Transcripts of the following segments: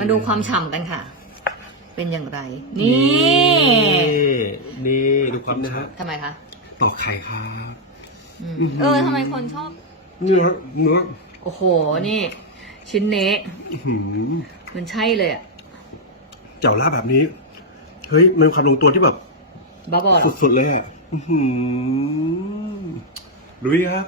มาดูความฉ่ำกันค่ะ เป็นอย่างไร นี่ นี่ดูความนะฮะทำไมคะตอกไข่ครับอืมอื้อหือเออทำไมคนชอบเนื้อเนื้อโอ้โห นี่ ชิ้นเนะอื้อหือมันใช่เลยอะเจ้าล่าดแบบนี้ เฮ้ย มันความลงตัวที่แบบบ้าบอเหรอสุดๆเลยอะอื้อหือลุยครับ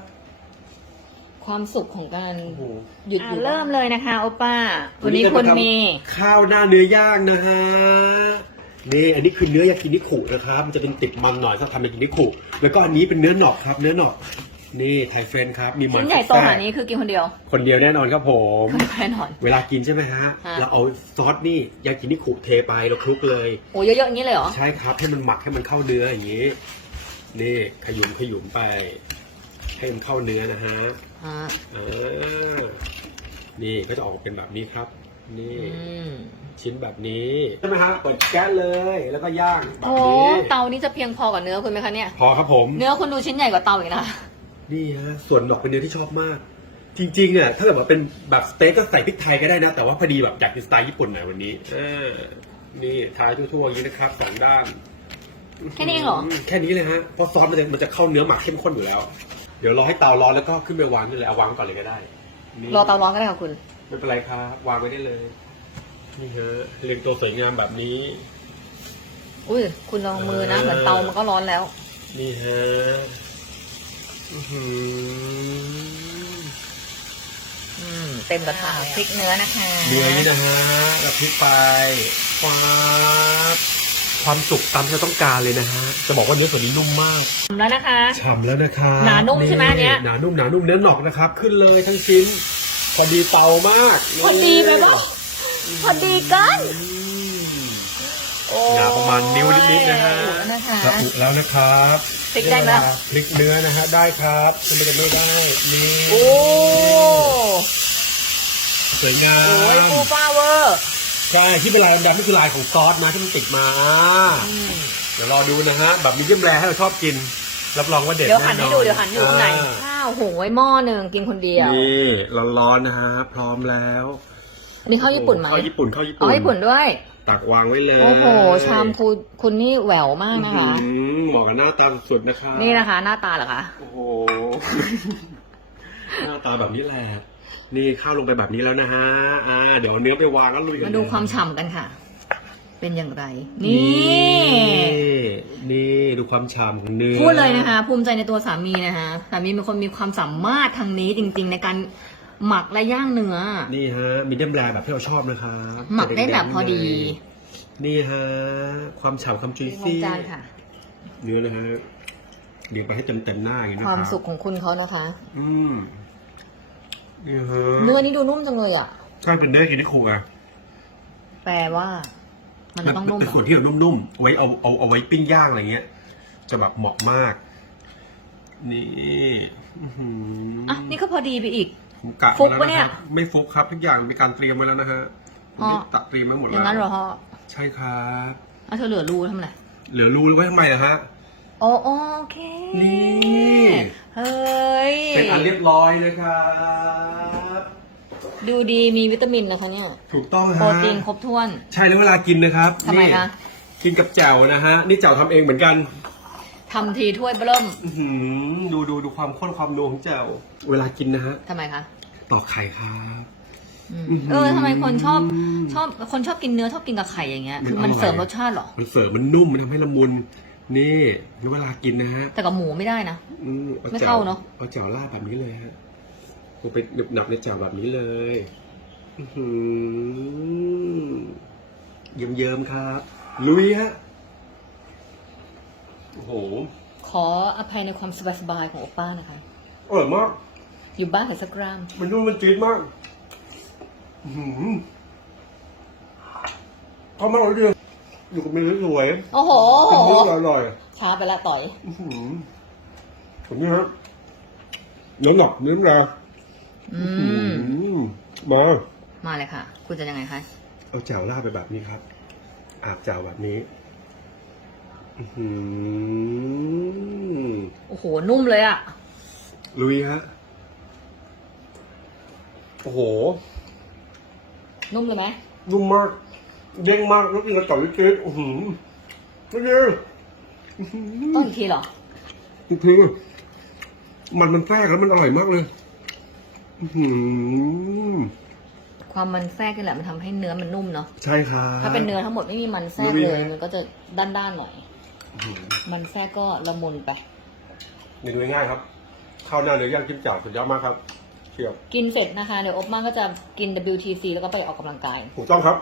ความสุขของการโอ้โหหยุดอยู่เริ่มเลยนะคะ โอป้า วันนี้คุณมี ข้าวหน้าเนื้อย่างนะฮะนี่อันนี้คือเนื้อยากินิคุนะครับมันจะเป็นติดมันหน่อยถ้าทำยากินิคุแล้วก็อันนี้เป็นเนื้อหนอกครับ เนื้อหนอกนี่ไทยเฟรนครับมีมันชิ้นใหญ่โตขนาดนี้คือกินคนเดียวคนเดียวแน่นอนครับผม แน่นอน เวลากินใช่ไหมฮะ ฮะ เราเอาซอสนี่ยากินิคุเทไปแล้วคลุกเลย โอ้เยอะๆอย่างนี้เลยเหรอ ใช่ครับให้มันหมักให้มันเข้าเนื้ออย่างนี้ นี่ขยุมขยุมไป ให้มันเข้าเนื้อนะฮะฮะอ่านี่ก็จะออกเป็นแบบนี้ครับ นี่ อืมชิ้นแบบนี้ใช่ไหมฮะเปิดแก๊สเลยแล้วก็ย่างแบบโอ้นี้เตานี้จะเพียงพอกับเนื้อคุณไหมคะเนี่ย พอครับผม เนื้อคุณดูชิ้นใหญ่กว่าเตาอีกนะ นี่ฮะส่วนดอกเป็นเนื้อที่ชอบมาก จริงๆอะถ้าเกิดว่าเป็นแบบสเต็กก็ใส่พริกไทยก็ได้นะ แต่ว่าพอดีแบบอยากกินสไตล์ญี่ปุ่นหน่อยวันนี้อ่านี่ทายทั่วๆอย่างนี้นะครับสองด้านแค่นี้เองเหรอ แค่นี้เลยฮะเพราะซอสมันจะมันจะเข้าเนื้อหมักเข้มข้นอยู่แล้ว เดี๋ยวรอให้เตาร้อนแล้วก็ขึ้นไปวางนี่เลยเอาวางก่อนเลยก็ได้นี่รอเตาร้อนก็ได้ค่ะคุณ ไม่เป็นไรครับ วางไว้ได้เลย นี่ฮะเรียงตัวสวยงามแบบนี้ อุ้ยคุณลองมือนะเออเหมือนเตามันก็ร้อนแล้ว นี่ฮะอื้อหืออืมเต็มกระทะพริกเนื้อนะคะ เนื้อนี่นะฮะแล้วพลิกไปฟ้าบ ความสุกตามที่เราต้องการเลยนะฮะ จะบอกว่าเนื้อส่วนนี้นุ่มมาก ทำแล้วนะคะ ฉ่ำแล้วนะครับหนานุ่มใช่ไหมอันเนี้ยหนานุ่มหนานุ่มเนื้อหนอกนะครับ ขึ้นเลยทั้งชิ้น พอดีเตามากพอดีไปปะพอดีกันอืมโอ้หนาประมาณนิ้วนิดๆนะฮะอุนะคะ ระอุแล้วนะครับพลิกได้ไหม พลิกเนื้อนะฮะได้ครับทำไมจะไม่ได้นี่โอ้ สวยงาม โอ้ยฟูฟ้าเวอร์ ใช่ที่เป็นลายดำๆนี่คือลายของซอสนะที่มันติดมาอ่าอืมเดี๋ยวรอดูนะฮะแบบมีเดียมแรให้เราชอบกิน รับรองว่าเด็ดเดี๋ยวหันแอให้ดูเดี๋ยวหันอยู่ข้างในอ่าข้าวโหยหม้อหนึ่งกินคนเดียว นี่ร้อนๆนะฮะพร้อมแล้วมีข้าวญี่ปุ่นไหมข้าวญี่ปุ่นข้าวญี่อ๋ปุ่อน ญี่ปุ่นด้วย ตักวางไว้เลยโอ้โห ชามคุณคุณนี่แหววมากนะคะ อื้อหือเหมาะกับหน้าตาสุดๆนะคะนี่นะคะ หน้าตาเหรอคะ โอ้โห หน้าตาแบบนี้แหละ นี่ข้าวลงไปแบบนี้แล้วนะฮะ อ่า เดี๋ยวเอาเนื้อไปวางแล้วลุยกันมาดูความฉ่ำกันค่ะ เป็นอย่างไรนี่นี่ นี่ดูความฉ่ำของเนื้อ พูดเลยนะคะ ภูมิใจในตัวสามีนะคะ สามีเป็นคนมีความสามารถทางนี้จริง ๆ ในการหมักและย่างเนื้อ นี่ฮะ มีเดียมแรแบบที่เราชอบนะคะหมักได้แบบพอดี นี่ฮะ ความฉ่ำความจุยลงซี่จานค่ะเนื้อนะฮะเดี๋ยวไปให้เต็มเต็มๆหน้าอย่างนี้นะความรับสุขของคุณเขานะคะ อืม นี่ฮะเนื้อนี่ดูนุ่มจังเลยอะ ใช่เป็นเนื้อกินที่ขู่อะแปลว่า มันจะต้องนุ่ม เป็นเหรส่วอนที่แบบนุ่มๆไว้เอาเอาเอาไว้ปิ้งย่างอะไรเงี้ย จะแบบเหมาะมาก นี่อื้อหืออะ นี่ก็พอดีไปอีก ผมกะฟุกไว้ปะเนี่ยแล้ครับไม่ฟุกครับทุกอย่างมีการเตรียมไว้แล้วนะฮะอ๋อ ตัดเตรียมไว้หมดอแล้วย่างนั้นเหรอฮะใช่ครับอะเธอเหลือรูทำไมเหลือรูไว้ทำไมนะฮะ โอ้โอเค นี่เฮ้ย เป็นอันเรียบร้อยนะครับ ดูดีมีวิตามินนะคะเนี่ย ถูกต้องโปรฮะตีนครบถ้วน ใช่แล้วเวลากินนะครับทำไมนี่คะ กินกับแจ่วนะฮะ นี่แจ่วทำเองเหมือนกัน ทำทีถ้วยเบิ่มอื้อหือดูดูดูความข้นความนัวของแจ่วเวลากินนะฮะทำไมคะตอกไข่ครับ อืมอื้อหือเออทำไมคนชอบชอบคนชอบกินเนื้อชอบกินกับไข่อย่างเงี้ยคือมันมันอร่อย เสริมรสชาติเหรอ มันเสิร์ฟมันนุ่มมันทำให้ละมุน นี่เวลากินนะฮะแต่กับหมูไม่ได้นะ อืมอไม่แจ่วเข้าเนอะ เอาแจ่วราดแบบนี้เลยฮะกูไปหนึบหนับในแจ่วแบบนี้เลยอื้อหือเยิ้มเยิ้มๆครับ ลุยฮะโอ้โหขออภัยในความสบายๆของโอป้านะคะ อร่อยมาก อยู่บ้านเถอะสักกรัมมันนุ่มมันจี๊ดมากอื้อหือเข้ามากเลยดิ อยู่กับเมนูสวยโอ้โหกินมื้ออร่อยช้าไปละต่อยๆอื้อหือผมนี่ฮะเนื้อหนักเนื้อแรงอืมมมามาเลยค่ะ คุณจะยังไงคะเอาแจ่วราดไปแบบนี้ครับ อาบแจ่วแบบนี้อื้อหือโอ้โหนุ่มเลยอะลุยฮะโอ้โห นุ่มเลยไหมนุ่มมาก เด้งมากแล้วกินกับเต่าวิกฤตอื้อหือไม่ดีอื้อหืต้องออีกทีเหรอจริงๆมันมันแทรกแล้วมันอร่อยมากเลยอื้อหือความมันแทรกนี่แหละมันทำให้เนื้อมันนุ่มเนาะใช่ครับถ้าเป็นเนื้อทั้งหมดไม่มีมันแทรกไม่มีเลยไหมมันก็จะด้านๆหน่อยอื้อหือมันแทรกก็ละมุนไปเมนูง่ายๆครับข้าวหน้าเนื้อย่างจิ้มจ่าสุดยอดมากครับเชียบกินเสร็จนะคะเดี๋ยวอบมาก็จะกิน WTC แล้วก็ไปออกกำลังกายถูกต้องครับ